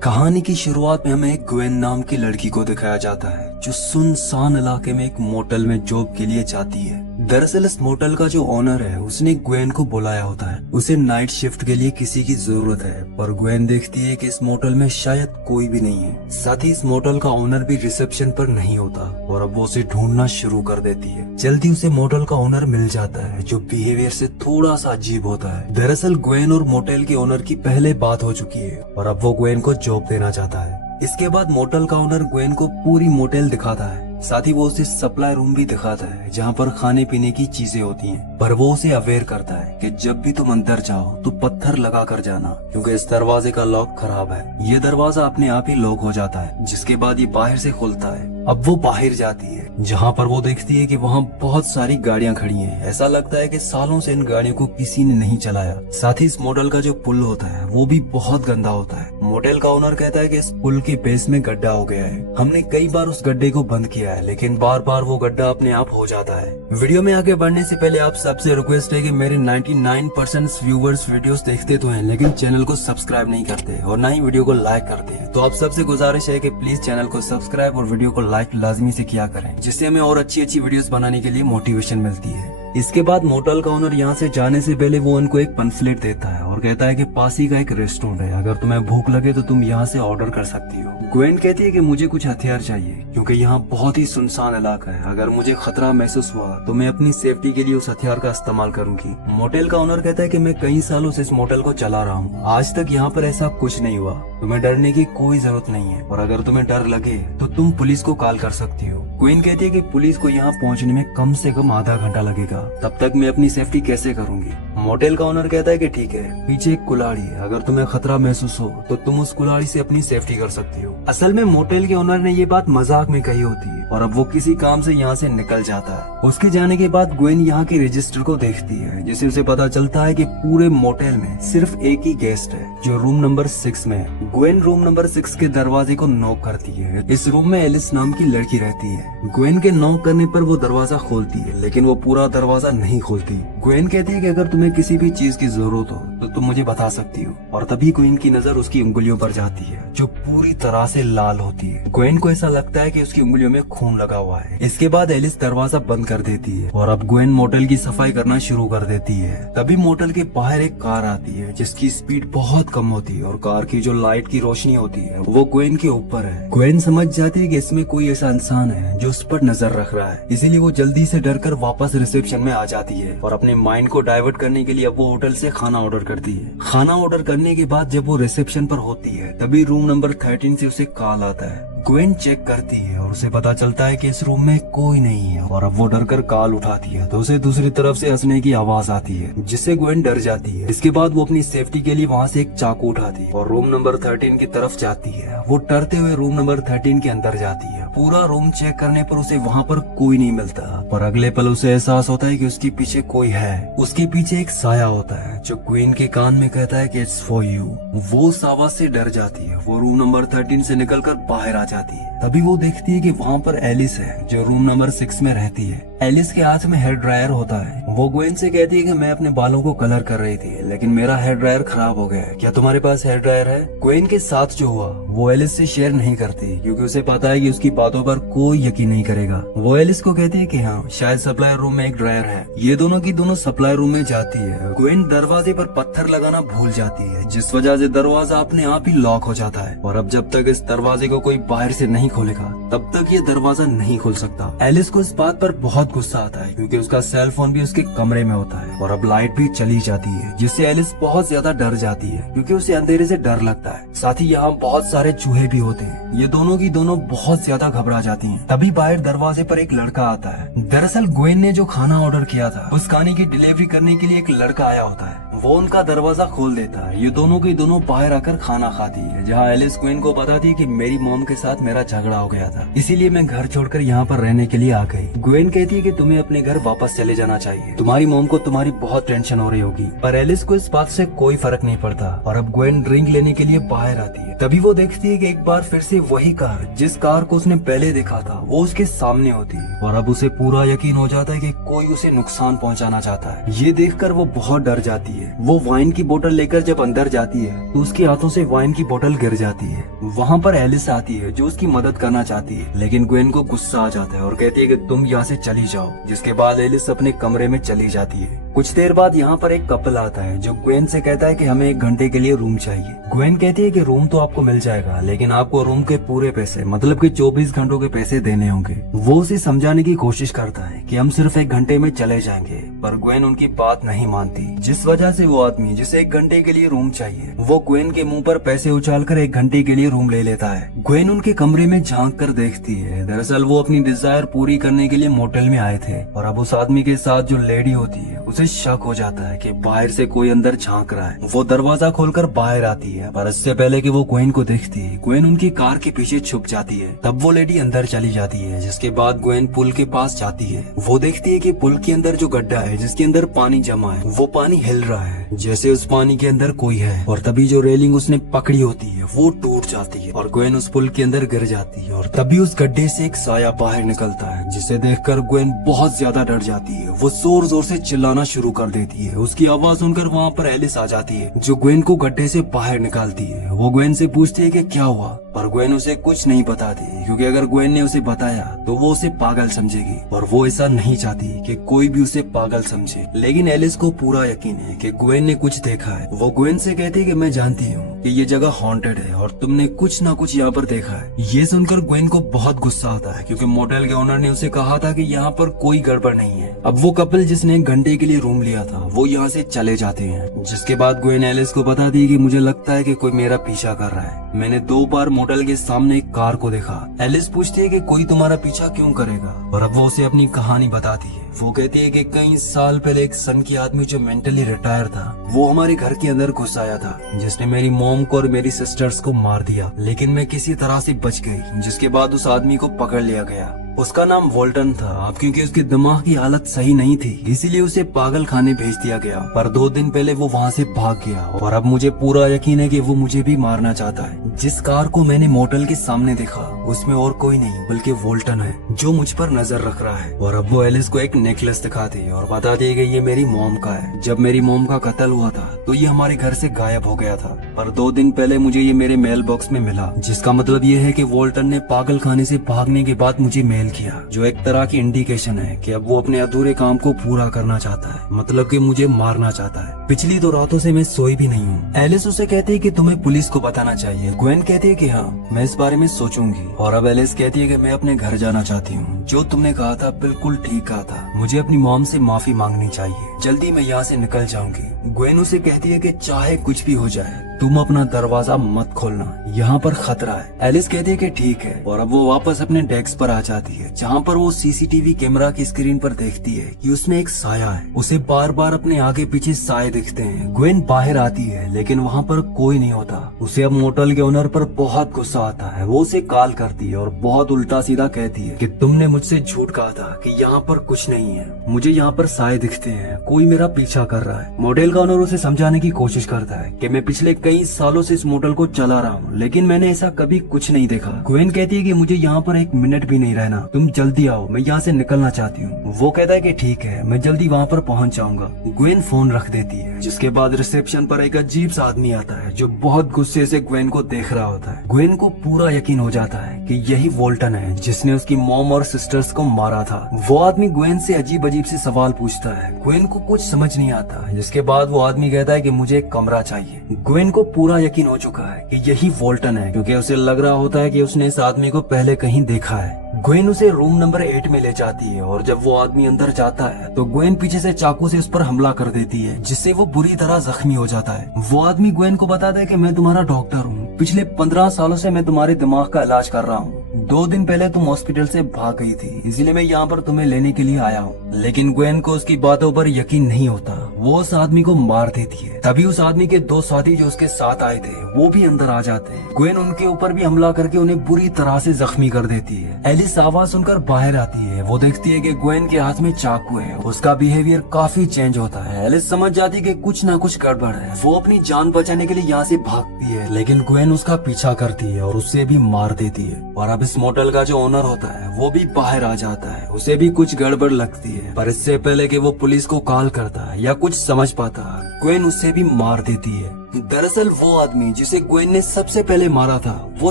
कहानी की शुरुआत में हमें एक ग्वेन नाम की लड़की को दिखाया जाता है जो सुनसान इलाके में एक मोटल में जॉब के लिए जाती है। दरअसल इस मोटल का जो ओनर है उसने ग्वेन को बुलाया होता है। उसे नाइट शिफ्ट के लिए किसी की जरूरत है, पर ग्वेन देखती है कि इस मोटल में शायद कोई भी नहीं है। साथ ही इस मोटल का ओनर भी रिसेप्शन पर नहीं होता और अब वो उसे ढूंढना शुरू कर देती है। जल्दी उसे मोटल का ओनर मिल जाता है जो बिहेवियर से थोड़ा सा अजीब होता है। दरअसल ग्वेन और मोटेल के ओनर की पहले बात हो चुकी है और अब वो ग्वेन को जॉब देना चाहता है। इसके बाद मोटल का ओनर ग्वेन को पूरी मोटेल दिखाता है, साथ ही वो उसे सप्लाई रूम भी दिखाता है जहाँ पर खाने पीने की चीजें होती हैं। पर वो उसे अवेयर करता है कि जब भी तुम अंदर जाओ तो पत्थर लगा कर जाना, क्योंकि इस दरवाजे का लॉक खराब है। ये दरवाजा अपने आप ही लॉक हो जाता है, जिसके बाद ये बाहर से खुलता है। अब वो बाहर जाती है जहाँ पर वो देखती है कि वहाँ बहुत सारी गाड़ियाँ खड़ी हैं। ऐसा लगता है कि सालों से इन गाड़ियों को किसी ने नहीं चलाया। साथ ही इस मॉडल का जो पुल होता है वो भी बहुत गंदा होता है। मॉडल का ओनर कहता है कि इस पुल के बेस में गड्ढा हो गया है। हमने कई बार उस गड्ढे को बंद किया है, लेकिन बार बार वो गड्ढा अपने आप हो जाता है। वीडियो में आगे बढ़ने से पहले आप सबसे रिक्वेस्ट है कि मेरे 99% व्यूवर्स वीडियोस देखते तो हैं लेकिन चैनल को सब्सक्राइब नहीं करते और ना ही वीडियो को लाइक करते हैं। तो आप सबसे गुजारिश है कि प्लीज चैनल को सब्सक्राइब और वीडियो को लाइक लाजमी से किया करें, जिससे हमें और अच्छी वीडियोस बनाने के लिए मोटिवेशन मिलती है। इसके बाद मोटल का ओनर यहाँ से जाने से पहले वो उनको एक पम्फलेट देता है और कहता है कि पास ही का एक रेस्टोरेंट है, अगर तुम्हें भूख लगे तो तुम यहाँ से ऑर्डर कर सकती हो। ग्वेन कहती है कि मुझे कुछ हथियार चाहिए क्योंकि यहाँ बहुत ही सुनसान इलाका है। अगर मुझे खतरा महसूस हुआ तो मैं अपनी सेफ्टी के लिए उस हथियार का इस्तेमाल करूंगी। मोटेल का ओनर कहता है कि मैं कई सालों से इस मोटेल को चला रहा हूँ, आज तक यहाँ पर ऐसा कुछ नहीं हुआ। तुम्हें डरने की कोई जरूरत नहीं है और अगर तुम्हें डर लगे तो तुम पुलिस को कॉल कर सकती हो। क्वीन कहती है कि पुलिस को यहाँ पहुँचने में कम से कम आधा घंटा लगेगा, तब तक मैं अपनी सेफ्टी कैसे करूंगी। मोटेल का ओनर कहता है कि ठीक है, पीछे एक कुल्हाड़ी है, अगर तुम्हें खतरा महसूस हो तो तुम उस कुल्हाड़ी से अपनी सेफ्टी कर सकती हो। असल में मोटेल के ओनर ने ये बात मजाक में कही होती है और अब वो किसी काम से यहाँ से निकल जाता है। उसके जाने के बाद ग्वेन यहाँ के रजिस्टर को देखती है, जिससे उसे पता चलता है कि पूरे मोटेल में सिर्फ एक ही गेस्ट है जो रूम नंबर 6 में है। ग्वेन रूम नंबर 6 के दरवाजे को नॉक करती है। इस रूम में एलिस नाम की लड़की रहती है। ग्वेन के नॉक करने पर वो दरवाजा खोलती है, लेकिन वो पूरा दरवाजा नहीं खोलती। ग्वेन कहती है कि अगर तुम्हें किसी भी चीज की जरूरत हो तो तुम मुझे बता सकती हो, और तभी ग्वेन की नजर उसकी उंगलियों पर जाती है जो पूरी तरह से लाल होती है। ग्वेन को ऐसा लगता है कि उसकी उंगलियों में खून लगा हुआ है। इसके बाद एलिस दरवाजा बंद कर देती है और अब ग्वेन मोटल की सफाई करना शुरू कर देती है। तभी मोटल के बाहर एक कार आती है जिसकी स्पीड बहुत कम होती है और कार की जो लाइट की रोशनी होती है वो ग्वेन के ऊपर है। ग्वेन समझ जाती है कि इसमें कोई ऐसा इंसान है जो उस पर नजर रख रहा है, इसीलिए वो जल्दी से डरकर वापस रिसेप्शन में आ जाती है और अपने माइंड को डाइवर्ट करने के लिए अब वो होटल से खाना ऑर्डर करती है। खाना ऑर्डर करने के बाद जब वो रिसेप्शन पर होती है तभी रूम नंबर 13 से उसे कॉल आता है। ग्वेन चेक करती है और उसे पता चलता है कि इस रूम में कोई नहीं है और अब वो डरकर कॉल उठाती है तो उसे दूसरी तरफ से हंसने की आवाज आती है, जिससे ग्वेन डर जाती है। इसके बाद वो अपनी सेफ्टी के लिए वहाँ से एक चाकू उठाती है और रूम नंबर 13 की तरफ जाती है। वो डरते हुए रूम नंबर 13 के अंदर जाती है। पूरा रूम चेक करने पर उसे वहाँ पर कोई नहीं मिलता, पर अगले पल उसे एहसास होता है कि उसके पीछे कोई है। उसके पीछे एक साया होता है जो क्वीन के कान में कहता है कि इट्स फॉर यू। वो उस आवाज से डर जाती है। वो रूम नंबर 13 से निकलकर बाहर आ जाती है। तभी वो देखती है कि वहाँ पर एलिस है जो रूम नंबर 6 में रहती है। एलिस के हाथ में हेयर ड्रायर होता है। वो ग्वेन से कहती है कि मैं अपने बालों को कलर कर रही थी लेकिन मेरा हेयर ड्रायर खराब हो गया है, क्या तुम्हारे पास हेयर ड्रायर है? ग्वेन के साथ जो हुआ वो एलिस से शेयर नहीं करती क्योंकि उसे पता है कि उसकी बातों पर कोई यकीन नहीं करेगा। वो एलिस को कहती है कि हाँ, शायद सप्लाई रूम में एक ड्रायर है। ये दोनों की दोनों सप्लाई रूम में जाती है। ग्वेन दरवाजे पर पत्थर लगाना भूल जाती है, जिस वजह से दरवाजा अपने आप ही लॉक हो जाता है और अब जब तक इस दरवाजे को कोई बाहर से नहीं खोलेगा तब तक ये दरवाजा नहीं खुल सकता। एलिस को इस बात पर बहुत गुस्सा आता है क्योंकि उसका सेल फोन भी उसके कमरे में होता है और अब लाइट भी चली जाती है, जिससे एलिस बहुत ज्यादा डर जाती है क्योंकि उसे अंधेरे से डर लगता है। साथ ही यहाँ बहुत सारे चूहे भी होते हैं। ये दोनों की दोनों बहुत ज्यादा घबरा जाती हैं। तभी बाहर दरवाजे पर एक लड़का आता है। दरअसल ग्वेन ने जो खाना ऑर्डर किया था उस खाने की डिलीवरी करने के लिए एक लड़का आया होता है। वो उनका दरवाजा खोल देता है। ये दोनों की दोनों बाहर आकर खाना खाती है, जहाँ एलिस ग्वेन को बताती है कि मेरी मॉम के साथ मेरा झगड़ा हो गया था, इसीलिए मैं घर छोड़कर यहाँ पर रहने के लिए आ गई। ग्वेन कहती है कि तुम्हें अपने घर वापस चले जाना चाहिए, तुम्हारी मॉम को तुम्हारी बहुत टेंशन हो रही होगी। पर एलिस को इस बात से कोई फर्क नहीं पड़ता और अब ग्वेन ड्रिंक लेने के लिए बाहर आती है। तभी वो देखती है कि एक बार फिर से वही कार जिस कार को उसने पहले देखा था वो उसके सामने होती है और अब उसे पूरा यकीन हो जाता है कि कोई उसे नुकसान पहुंचाना चाहता है। ये देखकर वो बहुत डर जाती है। वो वाइन की बोतल लेकर जब अंदर जाती है तो उसके हाथों से वाइन की बोतल गिर जाती है। वहाँ पर एलिस आती है जो उसकी मदद करना चाहती है, लेकिन ग्वेन को गुस्सा आ जाता है और कहती है कि तुम यहाँ से चली जाओ, जिसके बाद एलिस अपने कमरे में चली जाती है। कुछ देर बाद यहाँ पर एक कपल आता है जो ग्वेन से कहता है कि हमें 1 घंटे के लिए रूम चाहिए। ग्वेन कहती है कि रूम तो आपको मिल जाएगा, लेकिन आपको रूम के पूरे पैसे मतलब कि 24 घंटों के पैसे देने होंगे। वो उसे समझाने की कोशिश करता है कि हम सिर्फ 1 घंटे में चले जाएंगे, पर ग्वेन उनकी बात नहीं मानती, जिस वजह से वो आदमी जिसे 1 घंटे के लिए रूम चाहिए वो ग्वेन के मुंह पर पैसे उछालकर 1 घंटे के लिए रूम ले लेता है। ग्वेन उनके कमरे में झांक कर देखती है। दरअसल वो अपनी डिजायर पूरी करने के लिए मोटेल में आए थे और अब उस आदमी के साथ जो लेडी होती है उसे शक हो जाता है कि बाहर से कोई अंदर झांक रहा है। वो दरवाजा खोलकर बाहर आती है, पर इससे पहले कि वो ग्वेन को देखती है ग्वेन उनकी कार के पीछे छुप जाती है। तब वो लेडी अंदर चली जाती है, जिसके बाद ग्वेन पुल के पास जाती है। वो देखती है कि पुल के अंदर जो गड्ढा है जिसके अंदर पानी जमा है वो पानी हिल रहा है, जैसे उस पानी के अंदर कोई है। और तभी जो रेलिंग उसने पकड़ी होती है वो टूट जाती है और ग्वेन उस पुल के अंदर गिर जाती है। और तभी उस गड्ढे से एक साया बाहर निकलता है, जिसे देखकर ग्वेन बहुत ज्यादा डर जाती है। वो जोर जोर से चिल्लाना शुरू कर देती है। उसकी आवाज सुनकर वहाँ पर एलिस आ जाती है जो ग्वेन को गड्ढे से बाहर निकालती है। वो ग्वेन से पूछती है कि क्या हुआ, पर ग्वेन उसे कुछ नहीं बताती, क्योंकि अगर ग्वेन ने उसे बताया तो वो उसे पागल समझेगी और वो ऐसा नहीं चाहती कि कोई भी उसे पागल समझे। लेकिन एलिस को पूरा यकीन है कि ग्वेन ने कुछ देखा है। वो ग्वेन से कहती है कि मैं जानती हूँ कि ये जगह हॉन्टेड है और तुमने कुछ ना कुछ यहाँ पर देखा है। ये सुनकर ग्वेन को बहुत गुस्सा आता है, क्योंकि मोटेल के ओनर ने उसे कहा था कि यहाँ पर कोई गड़बड़ नहीं है। अब वो कपल जिसने 1 घंटे के लिए रूम लिया था वो यहाँ से चले जाते हैं, जिसके बाद ग्वेन एलिस को बता दी कि मुझे लगता है कि कोई मेरा पीछा कर रहा है। मैंने 2 बार मोटेल के सामने एक कार को देखा। एलिस पूछती है कि कोई तुम्हारा पीछा क्यों करेगा, और अब वो उसे अपनी कहानी बताती है। वो कहती है कि कई साल पहले एक सन की आदमी जो मेंटली रिटायर था वो हमारे घर के अंदर घुस आया था, जिसने मेरी मॉम को और मेरी सिस्टर्स को मार दिया, लेकिन मैं किसी तरह से बच गई। जिसके बाद उस आदमी को पकड़ लिया गया। उसका नाम वोल्टन था। अब क्योंकि उसके दिमाग की हालत सही नहीं थी इसीलिए उसे पागल खाने भेज दिया गया, पर 2 दिन पहले वो वहाँ से भाग गया और अब मुझे पूरा यकीन है कि वो मुझे भी मारना चाहता है। जिस कार को मैंने मोटेल के सामने देखा उसमें और कोई नहीं बल्कि वोल्टन है जो मुझ पर नजर रख रहा है। और अब वो एलिस को एक नेकलेस दिखाती है और बताती है कि ये मेरी मॉम का है। जब मेरी मॉम का कत्ल हुआ था तो ये हमारे घर से गायब हो गया था, पर 2 दिन पहले मुझे ये मेरे मेल बॉक्स में मिला, जिसका मतलब ये है कि वोल्टन ने पागल खाने से भागने के बाद मुझे मेल किया, जो एक तरह की इंडिकेशन है कि अब वो अपने अधूरे काम को पूरा करना चाहता है, मतलब कि मुझे मारना चाहता है। पिछली 2 रातों से मैं सोई भी नहीं हूँ। एलिस उसे कहती है कि तुम्हें पुलिस को बताना चाहिए। ग्वेन कहती है कि हाँ, मैं इस बारे में सोचूंगी। और अब एलिस कहती है कि मैं अपने घर जाना चाहती हूँ। जो तुमने कहा था बिल्कुल ठीक कहा था, मुझे अपनी मॉम से माफी मांगनी चाहिए। जल्दी मैं यहाँ से निकल जाऊंगी। ग्वेन उसे कहती है कि चाहे कुछ भी हो जाए तुम अपना दरवाजा मत खोलना, यहाँ पर खतरा है। एलिस कहती है कि ठीक है, और अब वो वापस अपने डेस्क पर आ जाती है, जहाँ पर वो सीसीटीवी कैमरा की स्क्रीन पर देखती है कि उसमें एक साया है। उसे बार बार अपने आगे पीछे साए दिखते हैं। ग्वेन बाहर आती है लेकिन वहाँ पर कोई नहीं होता। उसे अब मोटेल के ओनर पर बहुत गुस्सा आता है। वो उसे कॉल करती है और बहुत उल्टा सीधा कहती है कि तुमने मुझसे झूठ कहा था कि यहाँ पर कुछ नहीं है, मुझे यहाँ पर साए दिखते हैं, कोई मेरा पीछा कर रहा है। मोटेल का ओनर उसे समझाने की कोशिश करता है कि मैं पिछले कई सालों से इस मोटेल को चला रहा हूँ, लेकिन मैंने ऐसा कभी कुछ नहीं देखा। ग्वेन कहती है कि मुझे यहाँ पर 1 मिनट भी नहीं रहना, तुम जल्दी आओ, मैं यहाँ से निकलना चाहती हूँ। वो कहता है कि ठीक है, मैं जल्दी वहाँ पर पहुँच जाऊंगा। ग्वेन फोन रख देती है, जिसके बाद रिसेप्शन पर एक अजीब सा आदमी आता है जो बहुत गुस्से से ग्वेन को देख रहा होता है। ग्वेन को पूरा यकीन हो जाता है कि यही वोल्टन है जिसने उसकी मॉम और सिस्टर्स को मारा था। वो आदमी ग्वेन से अजीब अजीब से सवाल पूछता है। ग्वेन को कुछ समझ नहीं आता, जिसके बाद वो आदमी कहता है कि मुझे एक कमरा चाहिए। ग्वेन को पूरा यकीन हो चुका है कि यही वोल्टन है, क्योंकि उसे लग रहा होता है कि उसने इस आदमी को पहले कहीं देखा है। ग्वेन उसे रूम नंबर 8 में ले जाती है और जब वो आदमी अंदर जाता है तो ग्वेन पीछे से चाकू से उस पर हमला कर देती है, जिससे वो बुरी तरह जख्मी हो जाता है। वो आदमी ग्वेन को बताता है कि मैं तुम्हारा डॉक्टर हूँ, पिछले 15 सालों से मैं तुम्हारे दिमाग का इलाज कर रहा हूँ। 2 दिन पहले तुम हॉस्पिटल से भाग गई थी, इसीलिए मैं यहाँ पर तुम्हें लेने के लिए आया हूँ। लेकिन ग्वेन को उसकी बातों पर यकीन नहीं होता। वो उस आदमी को मार देती है। तभी उस आदमी के 2 साथी जो उसके साथ आए थे वो भी अंदर आ जाते हैं। ग्वेन उनके ऊपर भी हमला करके उन्हें बुरी तरह से जख्मी कर देती है। एलिस आवाज सुनकर बाहर आती है। वो देखती है कि ग्वेन के हाथ में चाकू है। उसका बिहेवियर काफी चेंज होता है। एलिस समझ जाती है कि कुछ ना कुछ गड़बड़ है। वो अपनी जान बचाने के लिए यहाँ से भागती है, लेकिन ग्वेन उसका पीछा करती है और उसे भी मार देती है। और अब इस मोटल का जो ओनर होता है वो भी बाहर आ जाता है। उसे भी कुछ गड़बड़ लगती है, पर इससे पहले कि वो पुलिस को कॉल करता है या कुछ समझ पाता, ग्वेन उसे भी मार देती है। दरअसल वो आदमी जिसे ग्वेन ने सबसे पहले मारा था वो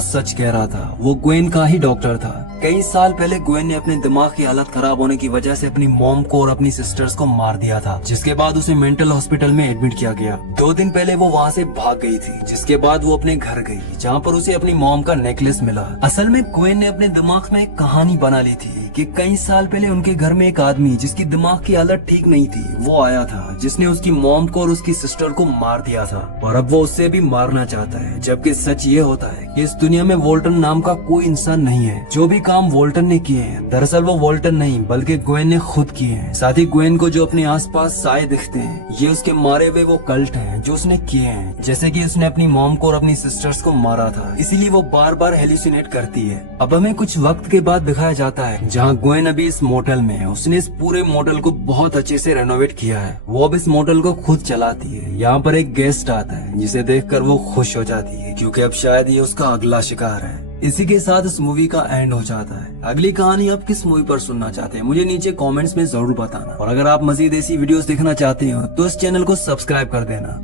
सच कह रहा था। वो ग्वेन का ही डॉक्टर था। कई साल पहले ग्वेन ने अपने दिमाग की हालत खराब होने की वजह से अपनी मॉम को और अपनी सिस्टर्स को मार दिया था, जिसके बाद उसे मेंटल हॉस्पिटल में एडमिट किया गया। 2 दिन पहले वो वहाँ से भाग गई थी, जिसके बाद वो अपने घर गई, जहाँ पर उसे अपनी मॉम का नेकलेस मिला। असल में ग्वेन ने अपने दिमाग में एक कहानी बना ली थी कि कई साल पहले उनके घर में एक आदमी जिसकी दिमाग की हालत ठीक नहीं थी वो आया था, जिसने उसकी मॉम को और उसकी सिस्टर को मार दिया था और अब वो उससे भी मारना चाहता है। जबकि सच ये होता है कि इस दुनिया में वोल्टन नाम का कोई इंसान नहीं है। जो भी काम वोल्टन ने किए हैं दरअसल वो वोल्टन नहीं बल्कि ग्वेन ने खुद किए हैं। साथ ही ग्वेन को जो अपने आसपास साए दिखते हैं ये उसके मारे हुए वो कल्ट हैं जो उसने किए हैं। जैसे कि उसने अपनी मॉम को और अपनी सिस्टर्स को मारा था, इसीलिए वो बार बार हेलुसिनेट करती है। अब हमें कुछ वक्त के बाद दिखाया जाता है जहाँ ग्वेन अभी इस मोटल में है। उसने इस पूरे मोटल को बहुत अच्छे से रेनोवेट किया है। वो अब इस मोटल को खुद चलाती है। यहाँ पर एक गेस्ट आता है जिसे देखकर वो खुश हो जाती है, क्योंकि अब शायद ये उसका अगला शिकार है। इसी के साथ इस मूवी का एंड हो जाता है। अगली कहानी आप किस मूवी पर सुनना चाहते हैं मुझे नीचे कमेंट्स में जरूर बताना। और अगर आप मजीद ऐसी वीडियोस देखना चाहते हो तो इस चैनल को सब्सक्राइब कर देना।